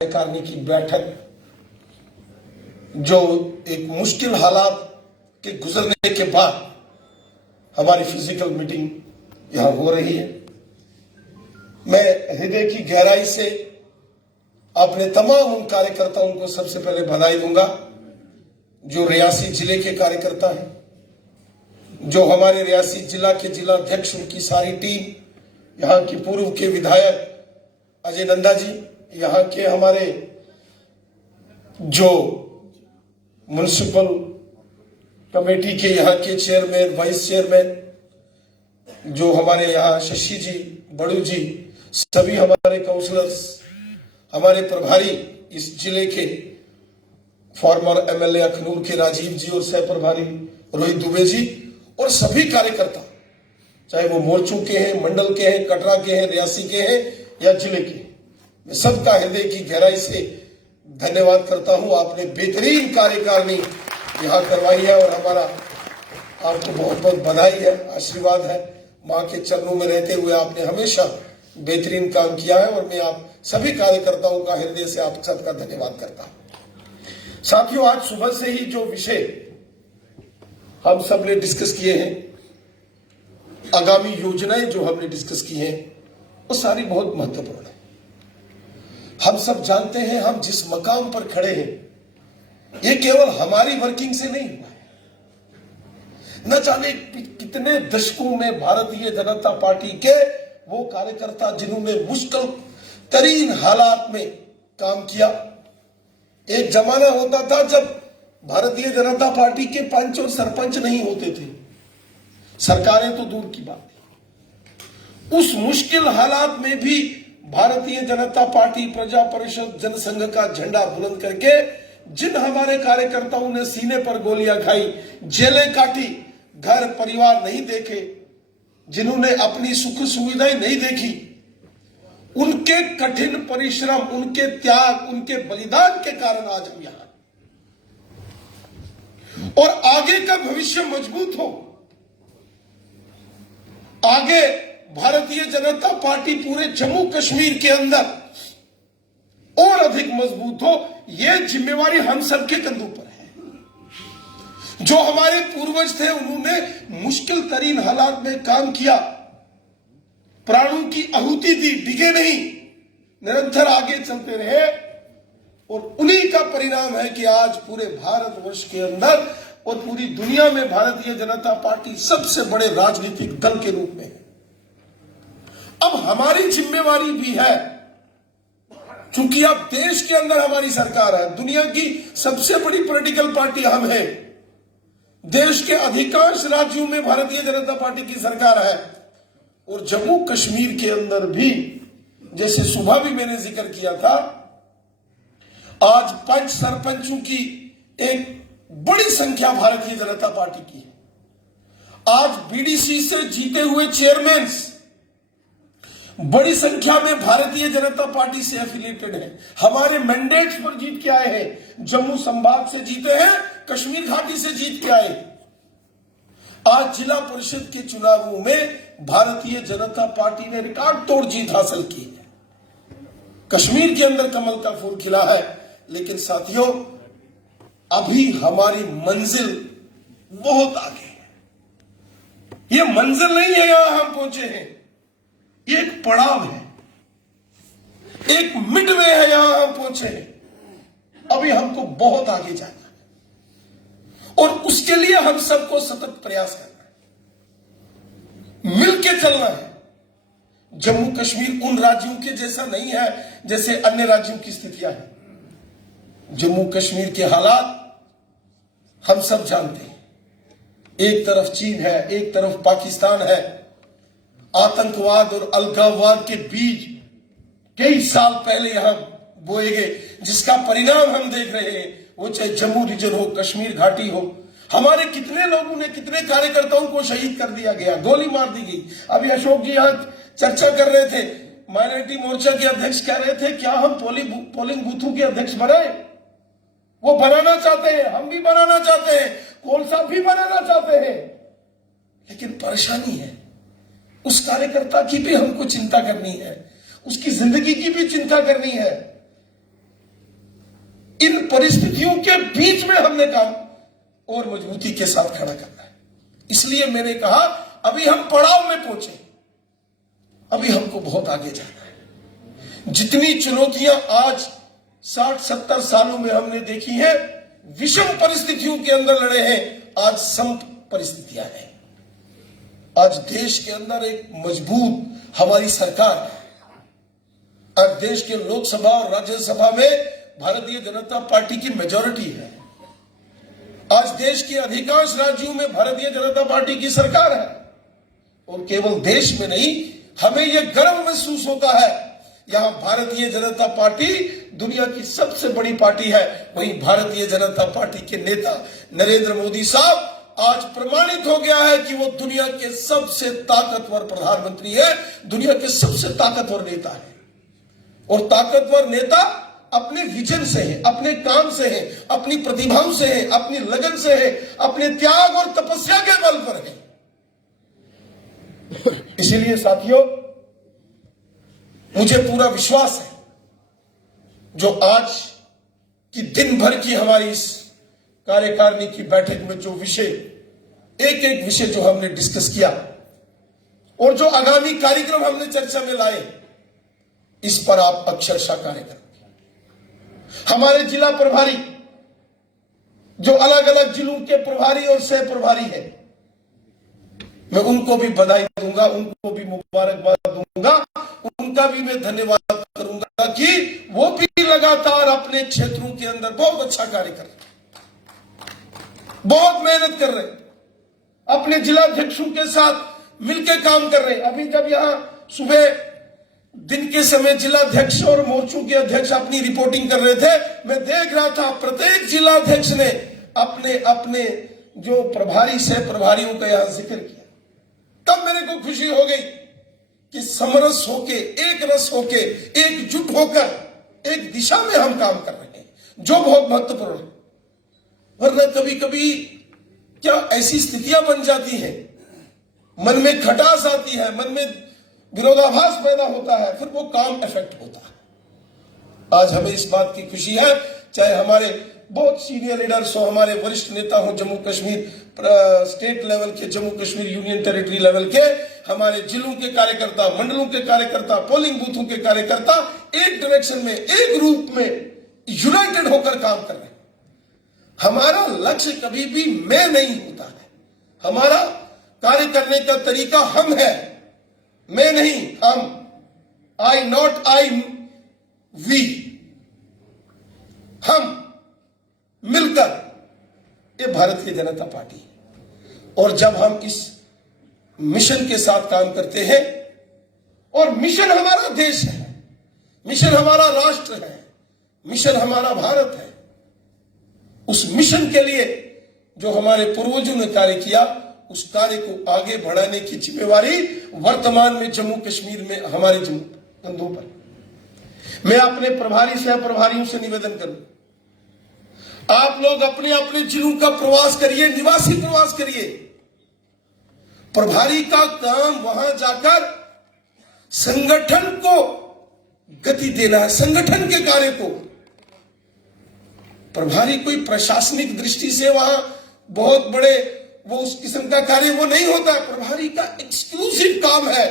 कार्यकारिणी की बैठक जो एक मुश्किल हालात के गुजरने के बाद हमारी फिजिकल मीटिंग यहां हो रही है। मैं हृदय की गहराई से अपने तमाम उन कार्यकर्ताओं को सबसे पहले बधाई दूंगा जो रियासी जिले के कार्यकर्ता हैं, जो हमारे रियासी जिला के जिला अध्यक्ष, उनकी सारी टीम, यहाँ की पूर्व के विधायक अजय नंदा जी, यहाँ के हमारे जो म्युनिसिपल कमेटी के यहाँ के चेयरमैन, वाइस चेयरमैन, जो हमारे यहाँ शशि जी, बड़ू जी, सभी हमारे काउंसलर्स, हमारे प्रभारी इस जिले के फॉर्मर एमएलए अखनूर के राजीव जी और सह प्रभारी रोहित दुबे जी और सभी कार्यकर्ता, चाहे वो मोर्चों के हैं, मंडल के हैं, कटरा के हैं, रियासी के हैं या जिले के, मैं सबका हृदय की गहराई से धन्यवाद करता हूं। आपने बेहतरीन कार्यकारिणी यहाँ करवाई है और हमारा आपको बहुत बहुत बधाई है, आशीर्वाद है। माँ के चरणों में रहते हुए आपने हमेशा बेहतरीन काम किया है और मैं आप सभी कार्यकर्ताओं का हृदय से आप सबका धन्यवाद करता हूं। साथियों, आज सुबह से ही जो विषय हम सब ने डिस्कस किए हैं, आगामी योजनाएं जो हमने डिस्कस की हैं, वो सारी बहुत महत्वपूर्ण है। हम सब जानते हैं हम जिस मकाम पर खड़े हैं, ये केवल हमारी वर्किंग से नहीं हुआ है। न जाने कितने दशकों में भारतीय जनता पार्टी के वो कार्यकर्ता जिन्होंने मुश्किल तरीन हालात में काम किया। एक जमाना होता था जब भारतीय जनता पार्टी के पंच और सरपंच नहीं होते थे, सरकारें तो दूर की बात थी। उस मुश्किल हालात में भी भारतीय जनता पार्टी प्रजा परिषद जनसंघ का झंडा बुलंद करके जिन हमारे कार्यकर्ताओं ने सीने पर गोलियां खाई, जेलें काटी, घर परिवार नहीं देखे, जिन्होंने अपनी सुख सुविधाएं नहीं देखी, उनके कठिन परिश्रम, उनके त्याग, उनके बलिदान के कारण आज हम यहां और आगे का भविष्य मजबूत हो, आगे भारतीय जनता पार्टी पूरे जम्मू कश्मीर के अंदर और अधिक मजबूत हो, यह जिम्मेवारी हम सबके कंधों पर है। जो हमारे पूर्वज थे उन्होंने मुश्किल तरीन हालात में काम किया, प्राणों की आहुति दी, डिगे नहीं, निरंतर आगे चलते रहे और उन्हीं का परिणाम है कि आज पूरे भारतवर्ष के अंदर और पूरी दुनिया में भारतीय जनता पार्टी सबसे बड़े राजनीतिक दल के रूप में है। अब हमारी जिम्मेवारी भी है, क्योंकि अब देश के अंदर हमारी सरकार है, दुनिया की सबसे बड़ी पॉलिटिकल पार्टी हम है, देश के अधिकांश राज्यों में भारतीय जनता पार्टी की सरकार है और जम्मू कश्मीर के अंदर भी, जैसे सुबह भी मैंने जिक्र किया था, आज पंच सरपंचों की एक बड़ी संख्या भारतीय जनता पार्टी की है। आज बीडीसी से जीते हुए चेयरमैन बड़ी संख्या में भारतीय जनता पार्टी से एफिलिएटेड है, हमारे मैंडेट्स पर जीत के आए हैं, जम्मू संभाग से जीते हैं, कश्मीर घाटी से जीत के आए। आज जिला परिषद के चुनावों में भारतीय जनता पार्टी ने रिकॉर्ड तोड़ जीत हासिल की है। कश्मीर के अंदर कमल का फूल खिला है, लेकिन साथियों अभी हमारी मंजिल बहुत आगे है। ये मंजिल नहीं है यहां हम पहुंचे हैं, ये एक पड़ाव है, एक मिडवे है, यहां हम पहुंचे हैं। अभी हमको बहुत आगे जाना है और उसके लिए हम सबको सतत प्रयास करना है, मिलके चलना है। जम्मू कश्मीर उन राज्यों के जैसा नहीं है जैसे अन्य राज्यों की स्थितियां हैं। जम्मू कश्मीर के हालात हम सब जानते हैं, एक तरफ चीन है, एक तरफ पाकिस्तान है, आतंकवाद और अलगाववाद के बीज कई साल पहले यहां बोए गए, जिसका परिणाम हम देख रहे हैं। वो चाहे जम्मू रीजन हो, कश्मीर घाटी हो, हमारे कितने लोगों ने, कितने कार्यकर्ताओं को शहीद कर दिया गया, गोली मार दी गई। अभी अशोक जी यहां चर्चा कर रहे थे, माइनॉरिटी मोर्चा के अध्यक्ष कह रहे थे क्या हम पोलिंग बूथों के अध्यक्ष बनाए? वो बनाना चाहते हैं, हम भी बनाना चाहते हैं, कौन सा भी बनाना चाहते हैं, लेकिन परेशानी है उस कार्यकर्ता की भी हमको चिंता करनी है, उसकी जिंदगी की भी चिंता करनी है। परिस्थितियों के बीच में हमने काम और मजबूती के साथ खड़ा करना है। इसलिए मैंने कहा अभी हम पड़ाव में पहुंचे, अभी हमको बहुत आगे जाना है। जितनी चुनौतियां आज 60-70 सालों में हमने देखी है, विषम परिस्थितियों के अंदर लड़े हैं, आज सम परिस्थितियां हैं। आज देश के अंदर एक मजबूत हमारी सरकार है। आज देश के लोकसभा और राज्यसभा में भारतीय जनता पार्टी की मेजॉरिटी है। आज देश के अधिकांश राज्यों में भारतीय जनता पार्टी की सरकार है। और केवल देश में नहीं, हमें यह गर्व महसूस होता है, यहां भारतीय जनता पार्टी दुनिया की सबसे बड़ी पार्टी है। वहीं भारतीय जनता पार्टी के नेता नरेंद्र मोदी साहब आज प्रमाणित हो गया है कि वो दुनिया के सबसे ताकतवर प्रधानमंत्री है, दुनिया के सबसे ताकतवर नेता है। और ताकतवर नेता अपने विजन से है, अपने काम से है, अपनी प्रतिभाओं से है, अपनी लगन से है, अपने त्याग और तपस्या के बल पर है। इसीलिए साथियों, मुझे पूरा विश्वास है, जो आज की दिन भर की हमारी इस कार्यकारिणी की बैठक में जो विषय, एक एक विषय जो हमने डिस्कस किया और जो आगामी कार्यक्रम हमने चर्चा में लाए, इस पर आप अक्षरशः कार्य करेंगे। हमारे जिला प्रभारी, जो अलग अलग जिलों के प्रभारी और सह प्रभारी हैं, मैं उनको भी बधाई दूंगा, उनको भी मुबारकबाद दूंगा, उनका भी मैं धन्यवाद करूंगा कि वो भी लगातार अपने क्षेत्रों के अंदर बहुत अच्छा कार्य कर रहे हैं, बहुत मेहनत कर रहे हैं, अपने जिलाध्यक्षों के साथ मिलकर काम कर रहे हैं। अभी जब यहां सुबह दिन के समय जिलाध्यक्ष और मोर्चों के अध्यक्ष अपनी रिपोर्टिंग कर रहे थे, मैं देख रहा था प्रत्येक जिलाध्यक्ष ने अपने अपने जो प्रभारी सह प्रभारियों का यहां जिक्र किया। तब मेरे को खुशी हो गई कि समरस होके, एक रस होके, एकजुट होकर एक दिशा में हम काम कर रहे हैं, जो बहुत महत्वपूर्ण है। वरना कभी कभी क्या ऐसी स्थितियां बन जाती हैं, मन में खटास आती है, मन में विरोधाभास पैदा होता है, फिर वो काम इफेक्ट होता है। आज हमें इस बात की खुशी है, चाहे हमारे बहुत सीनियर लीडर्स हो, हमारे वरिष्ठ नेता हो, जम्मू कश्मीर स्टेट लेवल के, Jammu Kashmir union territory level के, हमारे जिलों के कार्यकर्ता, मंडलों के कार्यकर्ता, पोलिंग बूथों के कार्यकर्ता एक डायरेक्शन में, एक रूप में यूनाइटेड होकर काम कर रहे हैं। हमारा लक्ष्य कभी भी मैं नहीं होता है, हमारा कार्य करने का तरीका हम है, मैं नहीं, हम, आई नॉट आई, वी, हम मिलकर, ये भारतीय जनता पार्टी है। और जब हम इस मिशन के साथ काम करते हैं, और मिशन हमारा देश है, मिशन हमारा राष्ट्र है, मिशन हमारा भारत है, उस मिशन के लिए जो हमारे पूर्वजों ने कार्य किया, उस कार्य को आगे बढ़ाने की जिम्मेवारी वर्तमान में जम्मू कश्मीर में हमारे कंधों पर। मैं अपने प्रभारी सह प्रभारियों से निवेदन करूं, आप लोग अपने अपने जिलों का प्रवास करिए, निवासी प्रवास करिए। प्रभारी का काम वहां जाकर संगठन को गति देना है, संगठन के कार्य को। प्रभारी कोई प्रशासनिक दृष्टि से वहां बहुत बड़े वो उस किस्म का कार्य वो नहीं होता। प्रभारी का एक्सक्लूसिव काम है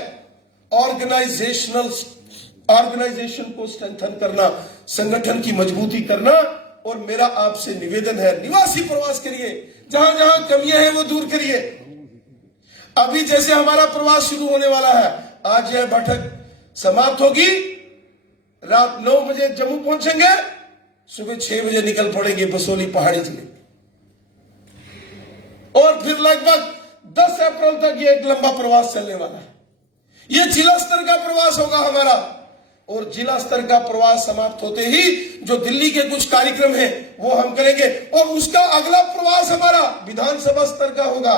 ऑर्गेनाइजेशन को स्ट्रेंथन करना, संगठन की मजबूती करना। और मेरा आपसे निवेदन है, निवासी प्रवास करिए, जहां जहां कमियां हैं वो दूर करिए। अभी जैसे हमारा प्रवास शुरू होने वाला है, आज यह बैठक समाप्त होगी, रात 9 बजे जम्मू पहुंचेंगे, सुबह 6 बजे निकल पड़ेंगे बसोली पहाड़ी जिले, और फिर लगभग 10 अप्रैल तक ये एक लंबा प्रवास चलने वाला है। यह जिला स्तर का प्रवास होगा हमारा, और जिला स्तर का प्रवास समाप्त होते ही जो दिल्ली के कुछ कार्यक्रम हैं वो हम करेंगे, और उसका अगला प्रवास हमारा विधानसभा स्तर का होगा।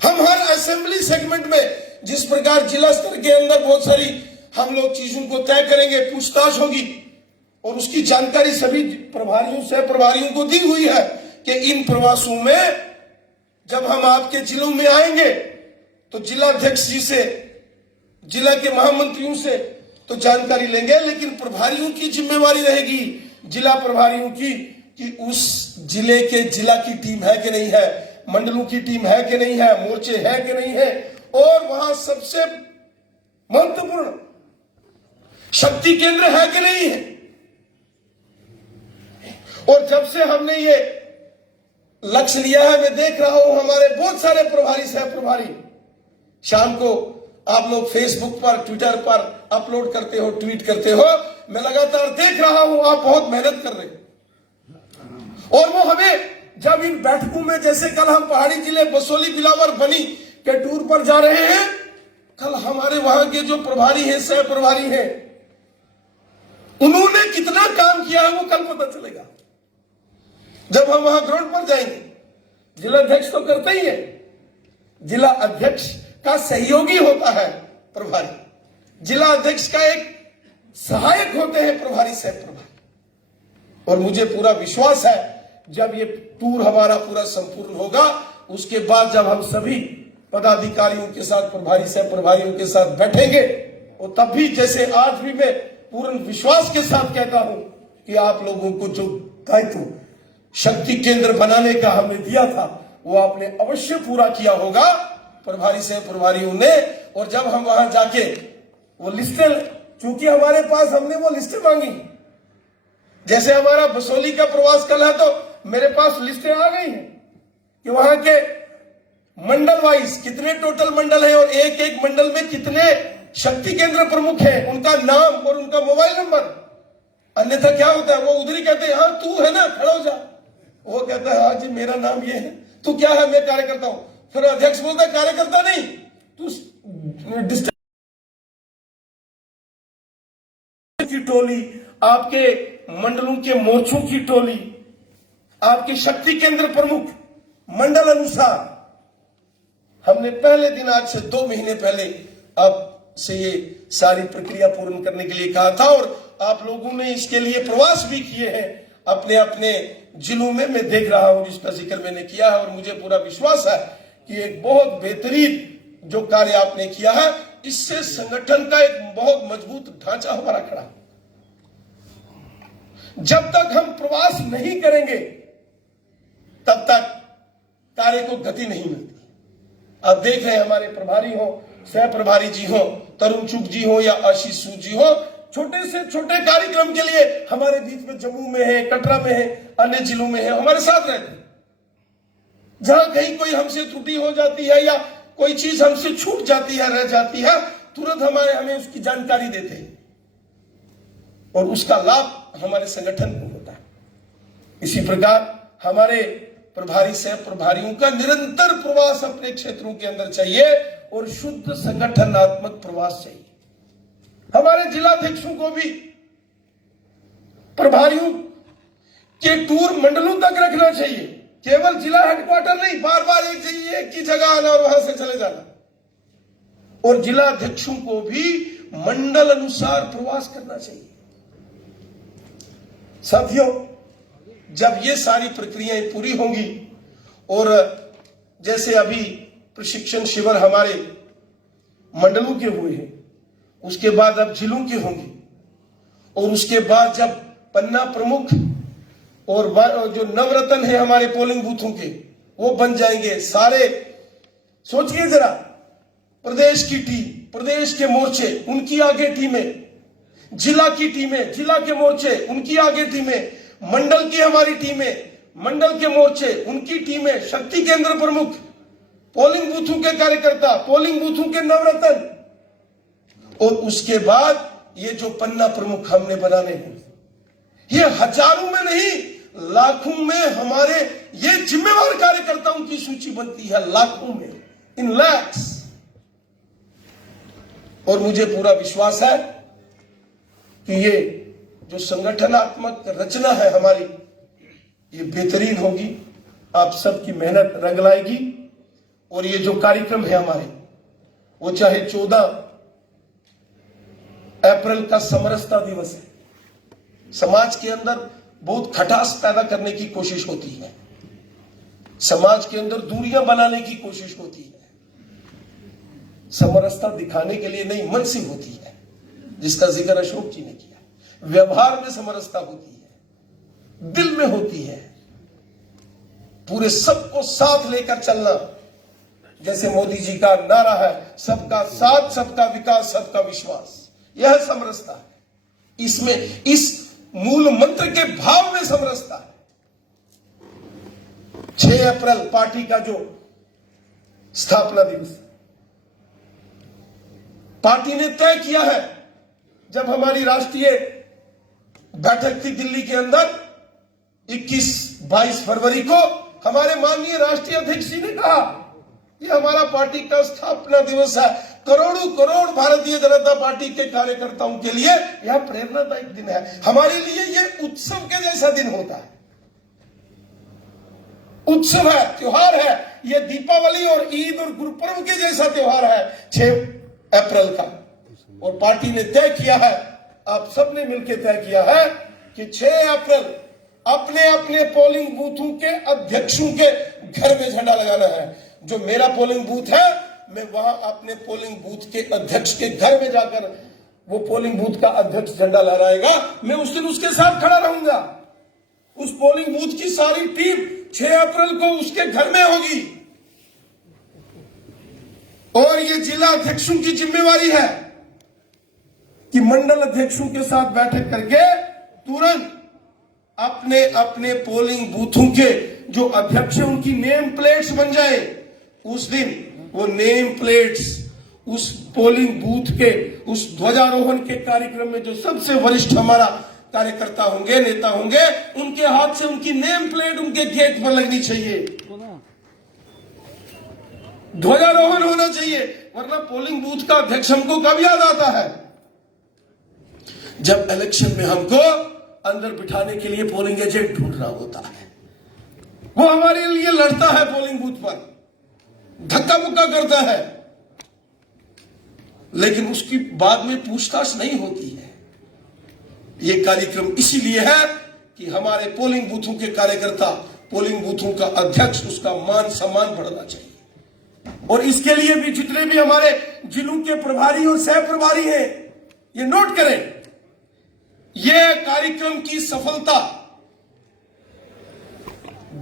हम हर असेंबली सेगमेंट में जिस प्रकार जिला स्तर के अंदर बहुत सारी हम लोग चीजों को तय करेंगे, पूछताछ होगी, और उसकी जानकारी सभी प्रभारियों सह प्रभारियों को दी हुई है कि इन प्रवासों में जब हम आपके जिलों में आएंगे तो जिलाध्यक्ष जी से, जिला के महामंत्रियों से तो जानकारी लेंगे, लेकिन प्रभारियों की जिम्मेवारी रहेगी जिला प्रभारियों की कि उस जिले के जिला की टीम है कि नहीं है, मंडलों की टीम है कि नहीं है, मोर्चे है कि नहीं है, और वहां सबसे महत्वपूर्ण शक्ति केंद्र है कि नहीं है। और जब से हमने ये लक्ष्य लिया है, मैं देख रहा हूं हमारे बहुत सारे प्रभारी सह प्रभारी शाम को आप लोग फेसबुक पर, ट्विटर पर अपलोड करते हो, ट्वीट करते हो, मैं लगातार देख रहा हूं आप बहुत मेहनत कर रहे हो। और वो हमें जब इन बैठकों में, जैसे कल हम पहाड़ी जिले बसोली, बिलावर, बनी के टूर पर जा रहे हैं, कल हमारे वहां के जो प्रभारी हैं, सह प्रभारी हैं, उन्होंने कितना काम किया है वो कल पता चलेगा जब हम वहां ग्राउंड पर जाएंगे। जिला अध्यक्ष तो करते ही है, जिला अध्यक्ष का सहयोगी होता है प्रभारी, जिला अध्यक्ष का एक सहायक होते हैं प्रभारी सह प्रभारी। और मुझे पूरा विश्वास है जब ये टूर हमारा पूरा संपूर्ण होगा, उसके बाद जब हम सभी पदाधिकारियों के साथ, प्रभारी सह प्रभारियों के साथ बैठेंगे, और तब भी जैसे आज भी मैं पूर्ण विश्वास के साथ कहता हूं कि आप लोगों को जो दायित्व शक्ति केंद्र बनाने का हमने दिया था वो आपने अवश्य पूरा किया होगा प्रभारी सह प्रभारियों ने। और जब हम वहां जाके वो लिस्टें, चूंकि हमारे पास हमने वो लिस्टें मांगी, जैसे हमारा बसोली का प्रवास कल है तो मेरे पास लिस्टें आ गई हैं कि वहां के मंडल वाइज कितने टोटल मंडल है और एक एक मंडल में कितने शक्ति केंद्र प्रमुख हैं, उनका नाम और उनका मोबाइल नंबर। अन्यथा क्या होता है, वो उधर ही कहते हैं हाँ तू है ना, खड़ा हो जा। वो कहता है हाँ जी मेरा नाम ये है, तू क्या है, मैं कार्यकर्ता हूं। फिर अध्यक्ष बोलता है कार्यकर्ता नहीं, तू की टोली, आपके मंडलों के मोर्चों की टोली, आपके शक्ति केंद्र प्रमुख मंडल अनुसार। हमने पहले दिन, आज से 2 महीने पहले अब से ये सारी प्रक्रिया पूर्ण करने के लिए कहा था, और आप लोगों ने इसके लिए प्रवास भी किए हैं अपने अपने जिलों में। मैं देख रहा हूं जिसका जिक्र मैंने किया है, और मुझे पूरा विश्वास है कि एक बहुत बेहतरीन जो कार्य आपने किया है, इससे संगठन का एक बहुत मजबूत ढांचा हमारा खड़ा। जब तक हम प्रवास नहीं करेंगे तब तक कार्य को गति नहीं मिलती। आप देख रहे हैं हमारे प्रभारी हो, सह प्रभारी जी हो, तरुण चुग जी हो या आशीष सूद जी हो, छोटे से छोटे कार्यक्रम के लिए हमारे बीच में जम्मू में है, कटरा में है, अन्य जिलों में है, हमारे साथ रहते हैं। जहां कहीं कोई हमसे त्रुटि हो जाती है या कोई चीज हमसे छूट जाती है, रह जाती है, तुरंत हमें उसकी जानकारी देते हैं और उसका लाभ हमारे संगठन को होता है। इसी प्रकार हमारे प्रभारी सह प्रभारियों का निरंतर प्रवास अपने क्षेत्रों के अंदर चाहिए और शुद्ध संगठनात्मक प्रवास चाहिए। हमारे जिलाध्यक्षों को भी प्रभारियों के टूर मंडलों तक रखना चाहिए, केवल जिला हेडक्वार्टर नहीं, बार बार एक ही जगह आना और वहां से चले जाना। और जिला अध्यक्षों को भी मंडल अनुसार प्रवास करना चाहिए। साथियों, जब ये सारी प्रक्रियाएं पूरी होंगी और जैसे अभी प्रशिक्षण शिविर हमारे मंडलों के हुए हैं, उसके बाद अब जिलों के होंगे, और उसके बाद जब पन्ना प्रमुख और जो नवरत्न है हमारे पोलिंग बूथों के, वो बन जाएंगे सारे। सोचिए जरा, प्रदेश की टीम, प्रदेश के मोर्चे, उनकी आगे टीमें, जिला की टीमें, जिला के मोर्चे, उनकी आगे टीमें, मंडल की हमारी टीमें, मंडल के मोर्चे, उनकी टीमें, शक्ति केंद्र प्रमुख, पोलिंग बूथों के कार्यकर्ता, पोलिंग बूथों के नवरत्न, और उसके बाद ये जो पन्ना प्रमुख हमने बनाने हैं, ये हजारों में नहीं लाखों में हमारे ये जिम्मेवार कार्यकर्ताओं की सूची बनती है, लाखों में, इन लैक्स। और मुझे पूरा विश्वास है कि ये जो संगठनात्मक रचना है हमारी, ये बेहतरीन होगी, आप सबकी मेहनत रंग लाएगी। और ये जो कार्यक्रम है हमारे, वो चाहे 14 अप्रैल का समरसता दिवस है, समाज के अंदर बहुत खटास पैदा करने की कोशिश होती है, समाज के अंदर दूरियां बनाने की कोशिश होती है, समरसता दिखाने के लिए नहीं, मन से होती है, जिसका जिक्र अशोक जी ने किया। व्यवहार में समरसता होती है, दिल में होती है। पूरे सबको साथ लेकर चलना, जैसे मोदी जी का नारा है, सबका साथ, सबका विकास, सबका विश्वास। यह समरसता है। इसमें, इस मूल मंत्र के भाव में समरसता है। 6 अप्रैल पार्टी का जो स्थापना दिवस पार्टी ने तय किया है, जब हमारी राष्ट्रीय बैठक थी दिल्ली के अंदर 21-22 फरवरी को, हमारे माननीय राष्ट्रीय अध्यक्ष जी ने कहा, यह हमारा पार्टी का स्थापना दिवस है। करोड़ों करोड़ भारतीय जनता पार्टी के कार्यकर्ताओं के लिए यह प्रेरणादायक दिन है। हमारे लिए यह उत्सव के जैसा दिन होता है। उत्सव है, त्योहार है। यह दीपावली और ईद और गुरुपर्व के जैसा त्योहार है 6 अप्रैल का। और पार्टी ने तय किया है, आप सबने मिलकर तय किया है कि 6 अप्रैल अपने अपने पोलिंग बूथों के अध्यक्षों के घर में झंडा लगाना है। जो मेरा पोलिंग बूथ है, मैं वहां अपने पोलिंग बूथ के अध्यक्ष के घर में जाकर, वो पोलिंग बूथ का अध्यक्ष झंडा लहराएगा, मैं उस दिन उसके साथ खड़ा रहूंगा। उस पोलिंग बूथ की सारी टीम 6 अप्रैल को उसके घर में होगी। और ये जिला अध्यक्षों की जिम्मेवारी है कि मंडल अध्यक्षों के साथ बैठक करके तुरंत अपने अपने पोलिंग बूथों के जो अध्यक्ष हैं उनकी नेम प्लेट्स बन जाए। उस दिन वो नेम प्लेट्स उस पोलिंग बूथ के उस ध्वजारोहण के कार्यक्रम में जो सबसे वरिष्ठ हमारा कार्यकर्ता होंगे, नेता होंगे, उनके हाथ से उनकी नेम प्लेट उनके गेट पर लगनी चाहिए, ध्वजारोहण होना चाहिए। वरना पोलिंग बूथ का अध्यक्ष हमको कब याद आता है? जब इलेक्शन में हमको अंदर बिठाने के लिए पोलिंग एजेंट ढूंढना होता है। वो हमारे लिए लड़ता है पोलिंग बूथ पर, धक्का मुक्का करता है, लेकिन उसकी बाद में पूछताछ नहीं होती है। ये कार्यक्रम इसीलिए है कि हमारे पोलिंग बूथों के कार्यकर्ता, पोलिंग बूथों का अध्यक्ष, उसका मान सम्मान बढ़ना चाहिए। और इसके लिए भी जितने भी हमारे जिलों के प्रभारी और सह प्रभारी हैं, ये नोट करें, यह कार्यक्रम की सफलता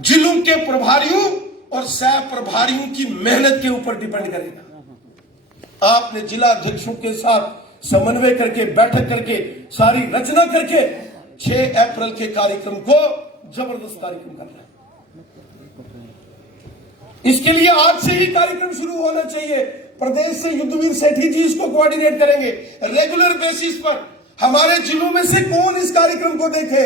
जिलों के प्रभारियों और सह प्रभारियों की मेहनत के ऊपर डिपेंड करेगा। आपने जिला अध्यक्षों के साथ समन्वय करके, बैठक करके, सारी रचना करके 6 अप्रैल के कार्यक्रम को जबरदस्त कार्यक्रम करना है। इसके लिए आज से ही कार्यक्रम शुरू होना चाहिए। प्रदेश से युद्धवीर सेठी जी इसको कोऑर्डिनेट करेंगे। रेगुलर बेसिस पर हमारे जिलों में से कौन इस कार्यक्रम को देखे,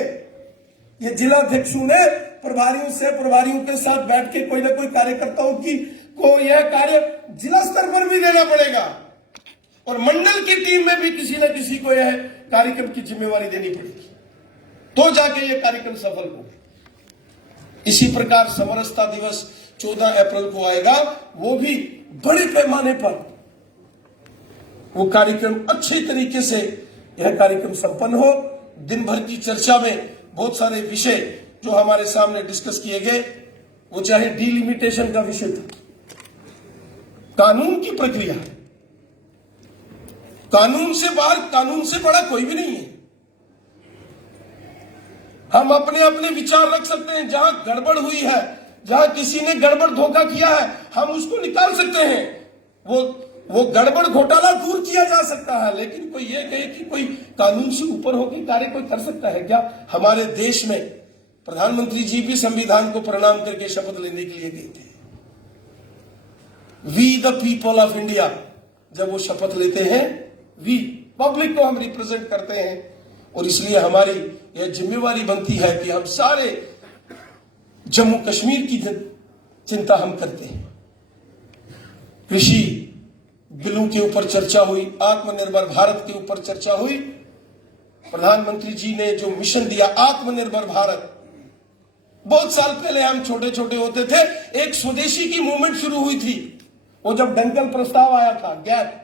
ये जिला अध्यक्षों ने प्रभारियों से प्रभारियों के साथ बैठ के कोई ना कोई कार्यकर्ताओं की को यह कार्य जिला स्तर पर भी देना पड़ेगा और मंडल की टीम में भी किसी न किसी को यह कार्यक्रम की जिम्मेवारी देनी पड़ेगी, तो जाके यह कार्यक्रम सफल हो। इसी प्रकार समरसता दिवस 14 अप्रैल को आएगा, वो भी बड़े पैमाने पर वो कार्यक्रम अच्छे तरीके से यह कार्यक्रम संपन्न हो। दिन भर की चर्चा में बहुत सारे विषय जो हमारे सामने डिस्कस किए गए, वो चाहे डिलिमिटेशन का विषय था, कानून की प्रक्रिया, कानून से बाहर, कानून से बड़ा कोई भी नहीं है। हम अपने अपने विचार रख सकते हैं, जहां गड़बड़ हुई है, जहां किसी ने गड़बड़ धोखा किया है, हम उसको निकाल सकते हैं। वो गड़बड़ घोटाला दूर किया जा सकता है, लेकिन कोई ये कहे कि कोई कानून से ऊपर होकर कार्य कोई कर सकता है क्या? हमारे देश में प्रधानमंत्री जी भी संविधान को प्रणाम करके शपथ लेने के लिए गए थे। We the people of India, जब वो शपथ लेते हैं, वी पब्लिक को हम रिप्रेजेंट करते हैं, और इसलिए हमारी यह जिम्मेवारी बनती है कि हम सारे जम्मू कश्मीर की चिंता हम करते हैं। कृषि बिलों के ऊपर चर्चा हुई, आत्मनिर्भर भारत के ऊपर चर्चा हुई। प्रधानमंत्री जी ने जो मिशन दिया आत्मनिर्भर भारत, बहुत साल पहले हम छोटे छोटे होते थे, एक स्वदेशी की मूवमेंट शुरू हुई थी। वो जब दंगल प्रस्ताव आया था गैप,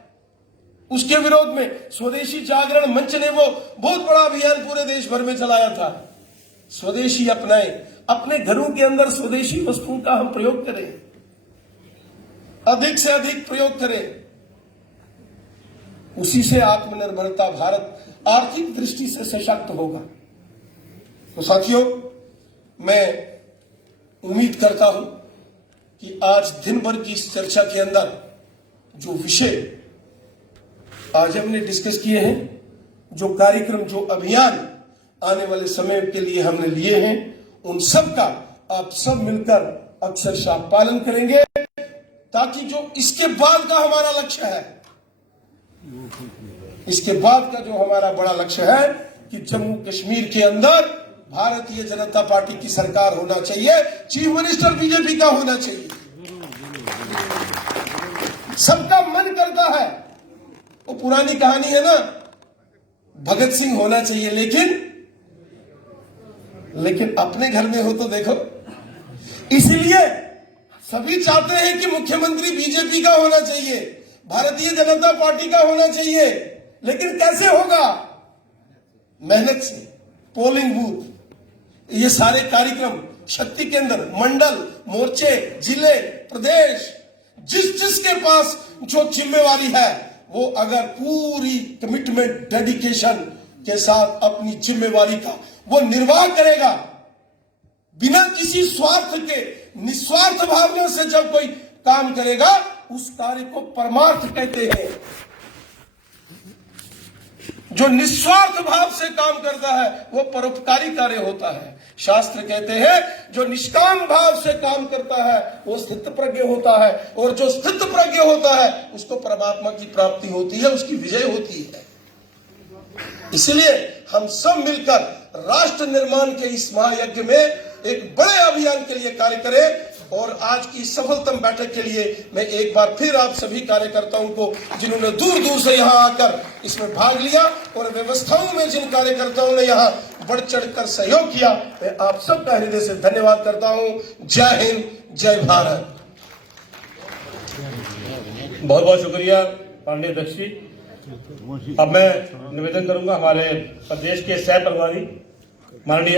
उसके विरोध में स्वदेशी जागरण मंच ने वो बहुत बड़ा अभियान पूरे देश भर में चलाया था। स्वदेशी अपनाएं, अपने घरों के अंदर स्वदेशी वस्तुओं का हम प्रयोग करें, अधिक से अधिक प्रयोग करें। उसी से आत्मनिर्भरता भारत आर्थिक दृष्टि से सशक्त होगा। तो साथियों, मैं उम्मीद करता हूं कि आज दिन भर की इस चर्चा के अंदर जो विषय आज हमने डिस्कस किए हैं, जो कार्यक्रम, जो अभियान आने वाले समय के लिए हमने लिए हैं, उन सब का आप सब मिलकर अक्षरशः पालन करेंगे, ताकि जो इसके बाद का हमारा लक्ष्य है, इसके बाद का जो हमारा बड़ा लक्ष्य है कि जम्मू कश्मीर के अंदर भारतीय जनता पार्टी की सरकार होना चाहिए, चीफ मिनिस्टर बीजेपी का होना चाहिए। सबका मन करता है, वो पुरानी कहानी है ना, भगत सिंह होना चाहिए, लेकिन अपने घर में हो तो देखो। इसीलिए सभी चाहते हैं कि मुख्यमंत्री बीजेपी का होना चाहिए, भारतीय जनता पार्टी का होना चाहिए, लेकिन कैसे होगा? मेहनत से, पोलिंग बूथ, ये सारे कार्यक्रम, शक्ति केंद्र, मंडल, मोर्चे, जिले, प्रदेश, जिसके पास जो जिम्मेवारी है, वो अगर पूरी कमिटमेंट, डेडिकेशन के साथ अपनी जिम्मेवारी का वो निर्वाह करेगा, बिना किसी स्वार्थ के, निस्वार्थ भावना से जब कोई काम करेगा, उस कार्य को परमार्थ कहते हैं। जो निस्वार्थ भाव से काम करता है वो परोपकारी कार्य होता है। शास्त्र कहते हैं जो निष्काम भाव से काम करता है वो स्थित प्रज्ञ होता है, और जो स्थित प्रज्ञ होता है उसको परमात्मा की प्राप्ति होती है, उसकी विजय होती है। इसलिए हम सब मिलकर राष्ट्र निर्माण के इस महायज्ञ में एक बड़े अभियान के लिए कार्य करें, और आज की सफलतम बैठक के लिए मैं एक बार फिर आप सभी कार्यकर्ताओं को, जिन्होंने दूर दूर से यहाँ आकर इसमें भाग लिया, और व्यवस्थाओं में जिन कार्यकर्ताओं ने यहाँ बढ़ चढ़कर सहयोग किया, मैं आप सबका हृदय से धन्यवाद करता हूँ। जय हिंद, जय भारत। बहुत बहुत शुक्रिया पांडे अध्यक्ष जी। अब मैं निवेदन करूंगा हमारे प्रदेश के सह प्रभारी माननीय